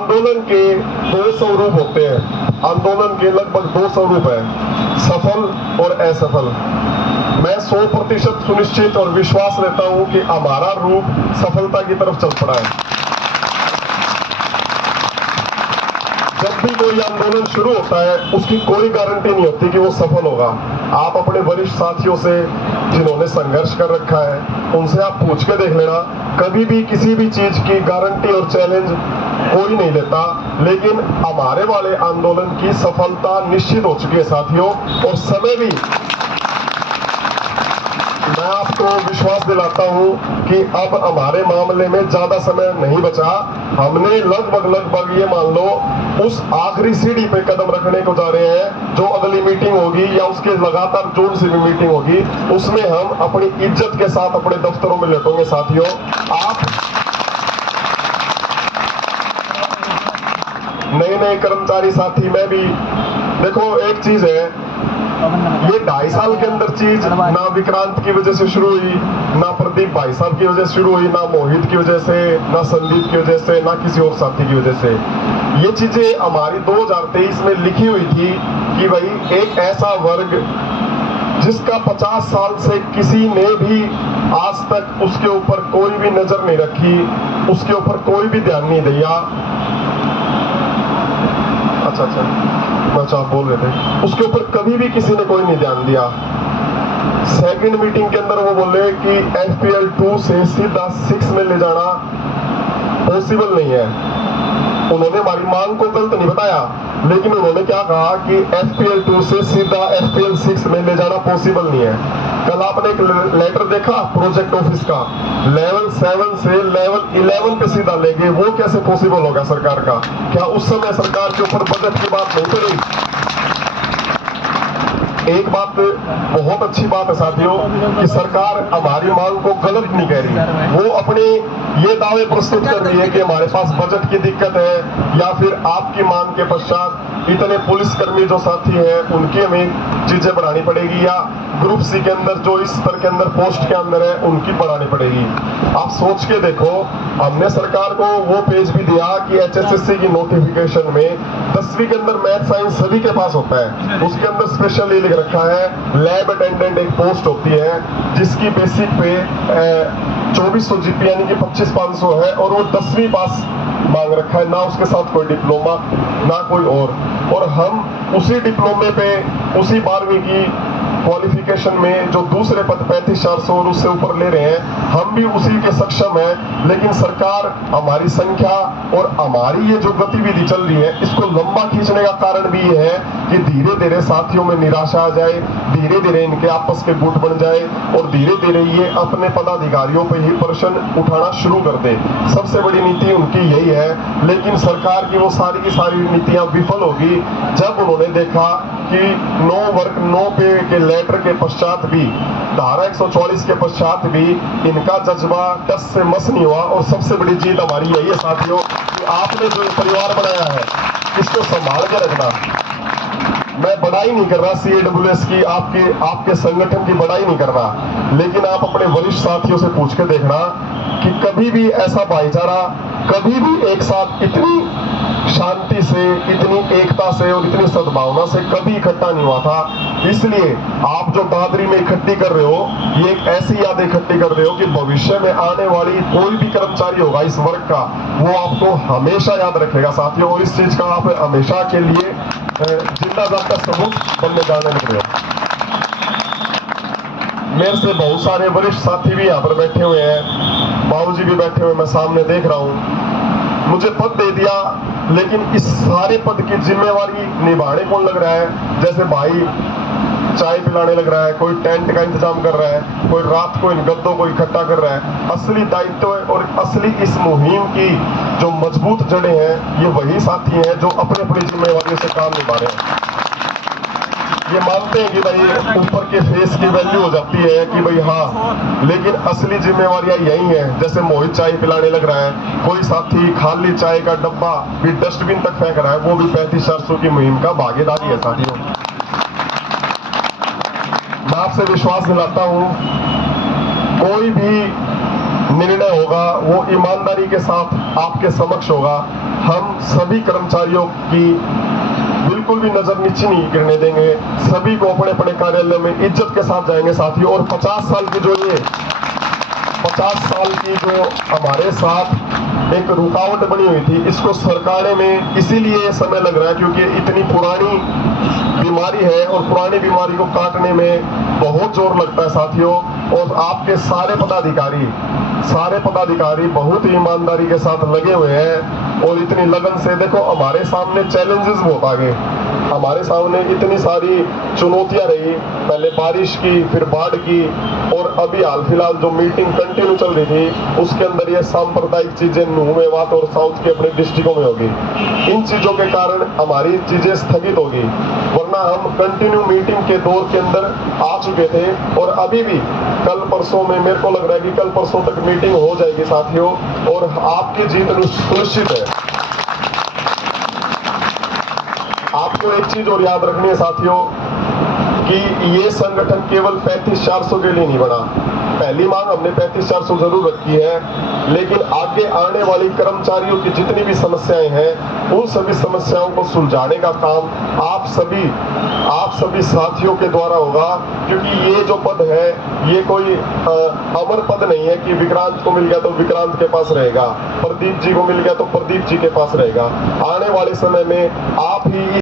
आंदोलन के 2 स्वरूप होते हैं। आंदोलन के लगभग 2 स्वरूप है, सफल और असफल। मैं 100% सुनिश्चित और विश्वास लेता हूं कि हमारा रूप सफलता की तरफ चल पड़ा है। जब भी कोई आंदोलन शुरू होता है उसकी कोई गारंटी नहीं होती कि वो सफल होगा। आप अपने वरिष्ठ साथियों से जिन्होंने संघर्ष कर रखा है उनसे आप पूछ के देख लेना, कभी भी किसी भी चीज की गारंटी और चैलेंज कोई नहीं लेता। लेकिन हमारे वाले आंदोलन की सफलता निश्चित हो चुकी है साथियों, और समय भी मैं आपको विश्वास दिलाता हूं कि अब हमारे मामले में ज्यादा समय नहीं बचा। हमने लगभग ये मान लो उस आखिरी सीढ़ी पे कदम रखने को जा रहे हैं। जो अगली मीटिंग होगी या उसके लगातार जो सी भी मीटिंग होगी उसमें हम अपनी इज्जत के साथ अपने दफ्तरों में लौटेंगे साथियों। आप नए कर्मचारी साथी, मैं भी देखो एक चीज है, ये 2.5 साल के अंदर चीज ना विक्रांत की वजह से शुरू हुई, ना प्रदीप भाई साहब की वजह से शुरू हुई, ना मोहित की वजह से, ना संदीप की वजह से, ना किसी और साथी की वजह से। ये चीजें हमारी 2023 में लिखी हुई थी कि भाई एक ऐसा वर्ग जिसका 50 साल से किसी ने भी आज तक उसके ऊपर कोई भी नजर नहीं रखी, उसके ऊपर कोई भी ध्यान नहीं दिया। अच्छा बोल रहे थे, उसके ऊपर कभी भी किसी ने कोई नहीं ध्यान दिया। सेकंड मीटिंग के अंदर वो बोले कि FPL 2 से सीधा 6 में ले जाना पॉसिबल नहीं है। उन्होंने हमारी मांग को गलत नहीं बताया, लेकिन उन्होंने क्या कहा कि FPL 2 से सीधा FPL 6 में ले जाना पॉसिबल नहीं है। कल आपने एक लेटर देखा प्रोजेक्ट ऑफिस का, लेवल 7 से लेवल 11 पे सीधा ले गए, वो कैसे पॉसिबल होगा सरकार का? क्या उस समय सरकार के ऊपर बजट की बात नहीं करी? एक बात बहुत अच्छी बात है साथियों कि सरकार हमारी मांग को गलत नहीं कह रही, वो अपने ये दावे प्रस्तुत कर रही है कि हमारे पास बजट की दिक्कत है, या फिर आपकी मांग के पश्चात इतने पुलिसकर्मी जो साथी हैं उनकी हमें चीजें बढ़ानी पड़ेगी, या ग्रुप सी के अंदर जो इस स्तर के अंदर पोस्ट के अंदर है उनकी बढ़ानी पड़ेगी। आप सोच के देखो, हमने सरकार को वो पेज भी दिया कि HSSC की नोटिफिकेशन में 10वीं के अंदर मैथ साइंस सभी के पास होता है, उसके अंदर स्पेशल ये लिख रखा है लैब अटेंडेंट एक पोस्ट होती है जिसकी बेसिक पे 2400 GP यानी कि 25,500 है, और वो 10वीं पास मांग रखा है, ना उसके साथ कोई डिप्लोमा ना कोई और हम उसी डिप्लोमे पे उसी 12वीं की क्वालिफिकेशन में जो दूसरे पद 35,400 और उससे ऊपर ले रहे हैं, हम भी उसी के सक्षम हैं। लेकिन सरकार हमारी संख्या और हमारी ये जो गतिविधि चल रही है इसको लंबा खींचने का कारण भी ये है कि धीरे धीरे साथियों में निराशा आ जाए, धीरे धीरे इनके आपस के गुट बन जाए, और धीरे धीरे ये अपने पदाधिकारियों पर ही प्रश्न उठाना शुरू कर दे। सबसे बड़ी नीति उनकी यही है, लेकिन सरकार की वो सारी की सारी नीतियां विफल होगी जब उन्होंने देखा कि नो वर्क नो पे के लेटर के पश्चात भी, धारा 144 के पश्चात भी इनका जज्बा टस से मस नहीं हुआ। और सबसे बड़ी जीत हमारी यही है साथियों कि आपने जो परिवार बनाया है इसको संभाल के रखना। मैं बड़ाई नहीं कर रहा CAWS की, आपके संगठन की बड़ाई नहीं कर रहा, लेकिन आप अपने वरिष्ठ साथियों से पूछ के देखना कि कभी भी ऐसा भाईचारा, कभी भी एक साथ इतनी शांति से, इतनी एकता से और इतनी सद्भावना से कभी इकट्ठा नहीं हुआ था। इसलिए आप जो दादरी में इकट्ठी कर रहे हो, ये एक ऐसी याद इकट्ठी कर रहे हो कि भविष्य में आने वाली कोई भी कर्मचारी होगा इस वर्ग का, वो आपको हमेशा याद रखेगा साथियों, और इस चीज का आप हमेशा के लिए जिंदा जागता सबूत बनने जाने लग रहे हो। मेरे से बहुत सारे वरिष्ठ साथी भी यहाँ पर बैठे हुए हैं, बाबूजी भी बैठे हुए, मैं सामने देख रहा हूँ। मुझे पद दे दिया, लेकिन इस सारे पद की जिम्मेवारी निभाने कौन लग रहा है? जैसे भाई चाय पिलाने लग रहा है, कोई टेंट का इंतजाम कर रहा है, कोई रात को इन गद्दों को इकट्ठा कर रहा है। असली दायित्व है और असली इस मुहिम की जो मजबूत जड़ें हैं, ये वही साथी हैं जो अपनी अपनी जिम्मेवारियों से काम निभा रहे हैं। ये मानते हैं कि भाई ऊपर के फेस की वैल्यू हो जाती है कि भाई हाँ, लेकिन असली जिम्मेवारियां यही हैं। जैसे मोहित चाय पिलाने लग रहा है, कोई साथी खाली चाय का डब्बा भी डस्टबिन तक फेंक रहा है, वो भी 35,400 की मुहिम का भागीदारी है साथियों। मैं आपसे विश्वास दिलाता हूं, कोई भी निर्णय होगा वो ईमानदारी के साथ आपके समक्ष होगा। हम सभी कर्मचारियों की बिल्कुल भी नजर नीचे नहीं गिरने देंगे। सभी को अपने अपने कार्यालय में इज्जत के साथ जाएंगे साथियों। और 50 साल की जो 50 साल की जो हमारे साथ एक रुकावट बनी हुई थी, इसको सरकाने में इसीलिए समय लग रहा है क्योंकि इतनी पुरानी बीमारी है और पुरानी बीमारी को काटने में बहुत जोर लगता है साथियों। और आपके सारे पदाधिकारी बहुत ही ईमानदारी के साथ लगे हुए हैं और इतनी लगन से। देखो हमारे सामने चैलेंजेस बहुत आ गए, हमारे सामने इतनी सारी चुनौतियां रही, पहले बारिश की, फिर बाढ़ की, और अभी हाल फिलहाल जो मीटिंग कंटिन्यू चल रही थी उसके अंदर ये सांप्रदायिक चीजें नूह मेवात और साउथ के अपने डिस्ट्रिक्टों में होगी। इन चीजों के कारण हमारी चीजें स्थगित होगी, वरना हम कंटिन्यू मीटिंग के दौर के अंदर आ चुके थे। और अभी भी कल परसों में मेरे को लग रहा है कि कल परसों तक मीटिंग हो जाएगी साथियों, और आपकी जीत सुनिश्चित है। आपको एक चीज और याद रखनी है साथियों कि ये संगठन केवल 35-400 के लिए नहीं बना। पहली मांग हमने 35-400 जरूर रखी है, लेकिन आगे आने वाली कर्मचारियों की जितनी भी समस्याएं हैं उन सभी समस्याओं को सुलझाने का काम आप सभी साथियों के द्वारा होगा। क्योंकि ये जो पद है ये कोई अमर पद नहीं है कि विक्रांत को मिल गया तो विक्रांत के पास रहेगा, प्रदीप जी को मिल गया तो प्रदीप जी के पास रहेगा। आने वाले समय में आप ही